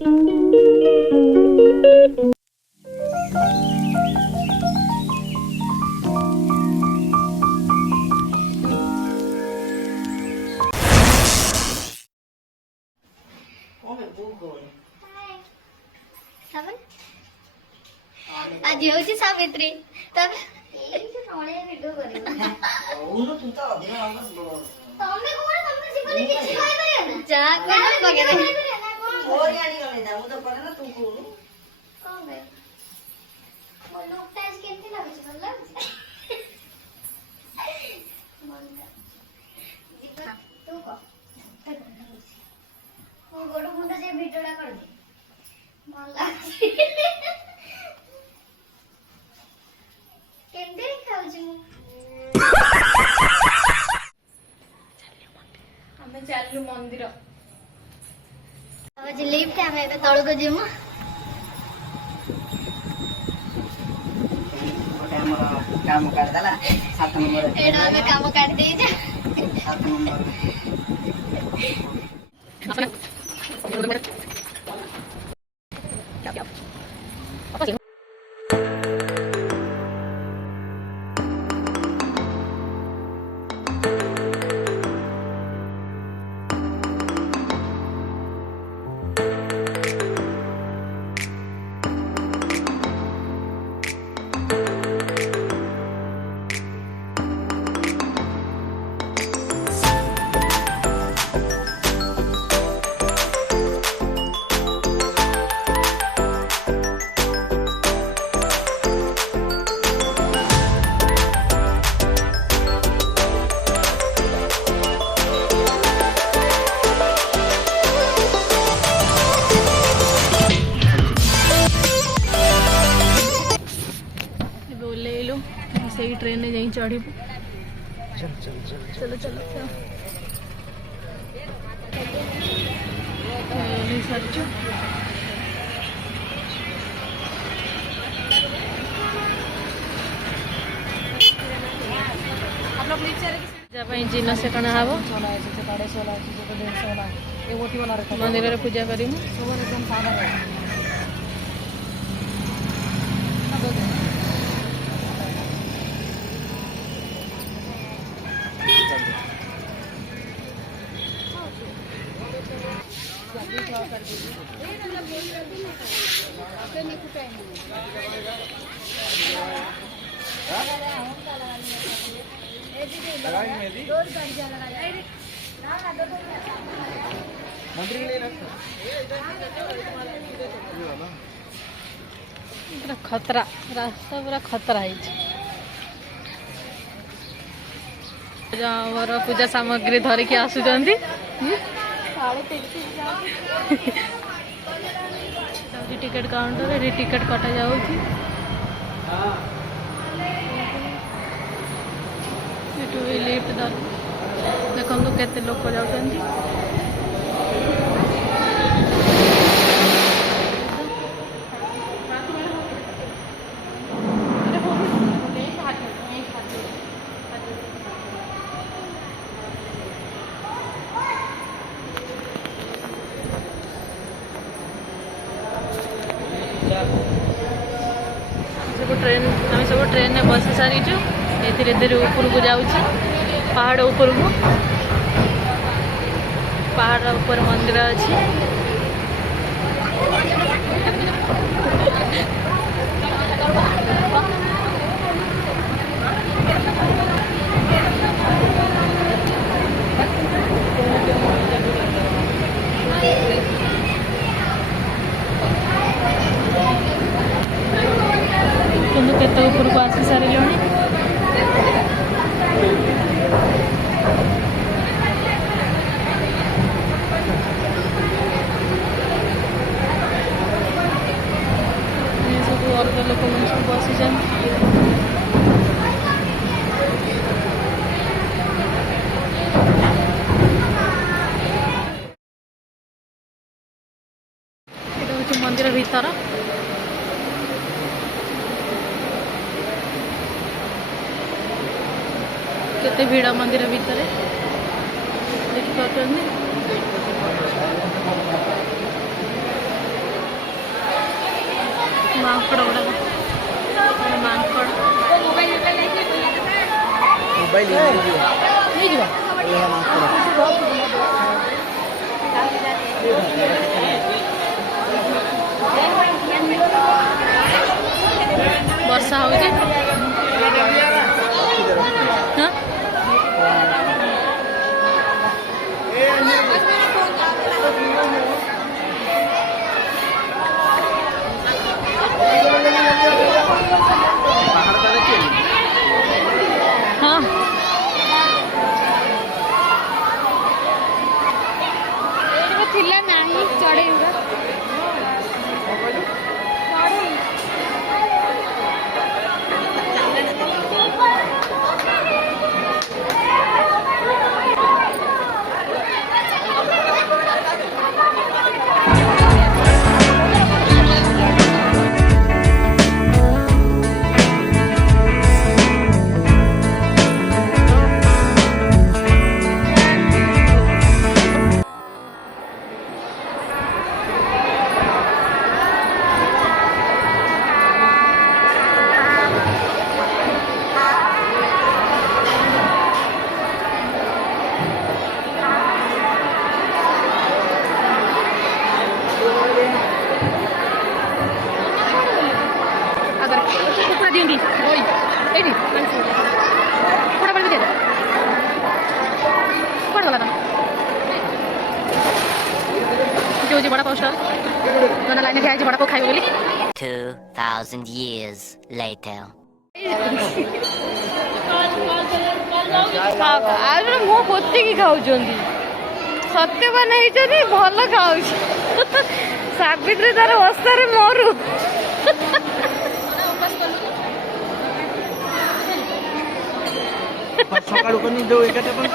आज होची सावित्री तब जा गोड़ मुंडा जे भिडटा कर दे भल लागे केंदे खाउची मु हमें चालू मंदिर आज लिफ्ट हमें ए तळ को जिमु काम कर दला 7 नंबर एडा में काम कर दे जा 7 नंबर ट्रेन में जाई चढ़ी चल चल चल चलो चलो जिन से कण हम मंदिर पूजा कर खतरा रास्ता पूरा खतरा है पूजा सामग्री धरिकी आसुचंती टिकट काउंटर रे टिकट कटा जाउची लिफ्ट देखो केते लोक जाउचंती ट्रेन आम सब ट्रेन में बस सारीचु धीरे धीरे ऊपर को जाऊँ पहाड़ ऊपर को पहाड़ ऊपर मंदिर अच्छी केते ऊपर को आसी सारे सब अलग लोक सब बसी मंदिर भीतर केते भीड़ मंदिर भीतर देखी पार्टी ମାଙ୍କଡ଼ ଗୁଡ଼ାକ ମାଙ୍କଡ଼ ମୋବାଇଲ ନେଇଯିବ। ବର୍ଷା ହଉଛି। ହଁ ହଁ ଥିଲା ନାହିଁ ଚଢ଼େଇ କୁକୁଡ଼ା ଦିଅନ୍ତି ଦଇ ଏଇଠି କୁକୁଡ଼ା ପାଣି ଦିଅ କୁଆଡ଼େ ଗଲା ତମେ ଏଠି ହେଉଛି ବଡ଼ାପାଉ ଷ୍ଟଲ୍ ଜଣେ ଲାଇନରେ ଠିଆ ହେଇଛି ବଡ଼ାପାଉ ଖାଇବ ବୋଲି 2,000 years later. ଆଉ ମୋ ପୋତିକି ଖାଉଛନ୍ତି ସତ୍ୟବାନ ହେଇଛନ୍ତି ଭଲ ଖାଉଛି ସାବିତ୍ରୀ ତାର ଅବସ୍ଥାରେ ମରୁ ସକାଳୁ କରିନି ଯୋଉ 11ଟା ପର୍ଯ୍ୟନ୍ତ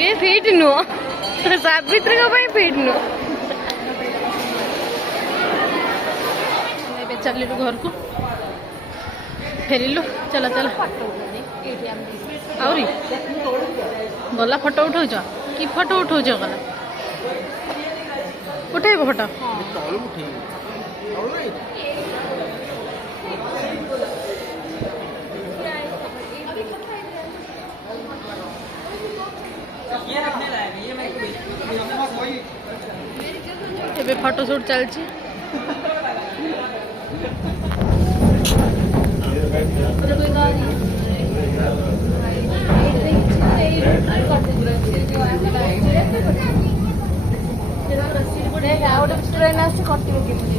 ये फिट नुह सावित्री फिट नुह चलु घर को फेरिलु चला चला आउरी गला फोटो उठाउछ कि फोटो उठाउछ गला उठेब फोटो ଏବେ ଫଟୋ ସୁଟ୍ ଚାଲିଛି। ट्रेन आसी कटिବ କେମିତି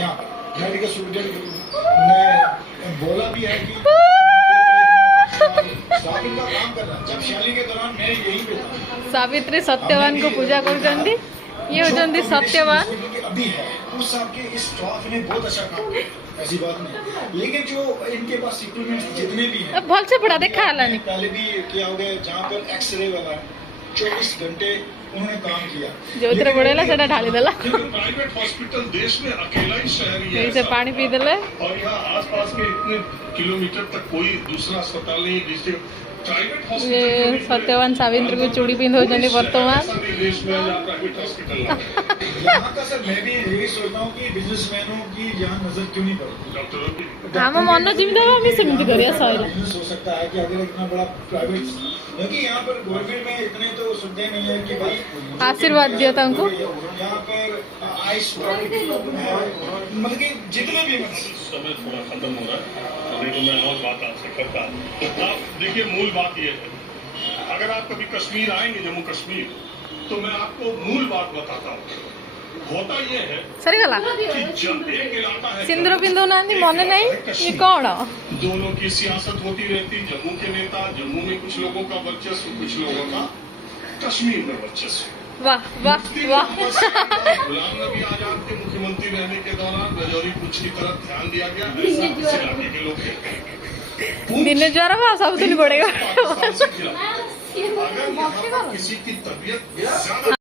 यहाँ मेडिकल स्टूडेंट ने बोला भी है कि स्टार्टिंग का काम कर रहा है। जब शैली के दौरान मैं यहीं पे था। सावित्री सत्यवान को पूजा कर ये होती सत्यवान अभी है उस साहब के इस स्टाफ ने बहुत अच्छा काम किया, ऐसी बात नहीं, लेकिन जो इनके पास इक्विपमेंट जितने भी हैं भल से पढ़ा देखा पहले भी किया हो गया, जहाँ पर एक्सरे वाला 24 घंटे उन्होंने काम किया जो इतने बढ़ेला सेटा ढाली देला प्राइवेट हॉस्पिटल देश में अकेला ही शहर ही है से पानी पी देले और यहाँ आसपास के इतने किलोमीटर तक कोई दूसरा अस्पताल नहीं, डिस्ट्रिक्ट प्राइवेट ये हॉस्पिटल सत्यवान सावित्री को चूड़ी पिंधौଛନ୍ତି वर्तमान देश में या प्राइवेट हॉस्पिटल यहाँ का सर मैं भी यही सोचता हूँ कि बिजनेसमैनों की यहाँ नजर क्यों नहीं पड़ती। डॉक्टरों की आम मन जीवित हम सेमती करिया सहिला बिजनेस हो सकता है कि अगर इतना बड़ा प्राइवेट, क्योंकि यहाँ पर गवर्नमेंट में इतने तो सुविधाएं नहीं है कि भाई आशीर्वाद दिया तांको यहाँ पर आइस मतलब कि जितने भी समय थोड़ा खत्म हो रहा है, नहीं तो मैं और बात आपसे करता। आप देखिए, मूल बात ये है, अगर आप कभी कश्मीर आएंगे, जम्मू कश्मीर, तो मैं आपको मूल बात बताता हूँ। होता ये है सरीगला कि जब एक इलाका है, सिंदूर पिंधौ ना मन नहीं ये कौन दोनों की सियासत होती रहती। जम्मू के नेता, जम्मू में कुछ लोगों का वर्चस्व, कुछ लोगों का कश्मीर में वर्चस्व। वाह वाह वाह गुलाम नबी आजाद के मुख्यमंत्री रहने के दौरान रजौरी कुछ की तरफ ध्यान दिया गया, ऐसा इस इलाके के लोग कहते हैं। दिन ज्वार सब दिन पड़ेगा पाकिस्तान से खिलाफ। अगर यहाँ पर किसी की तबीयत ज्यादा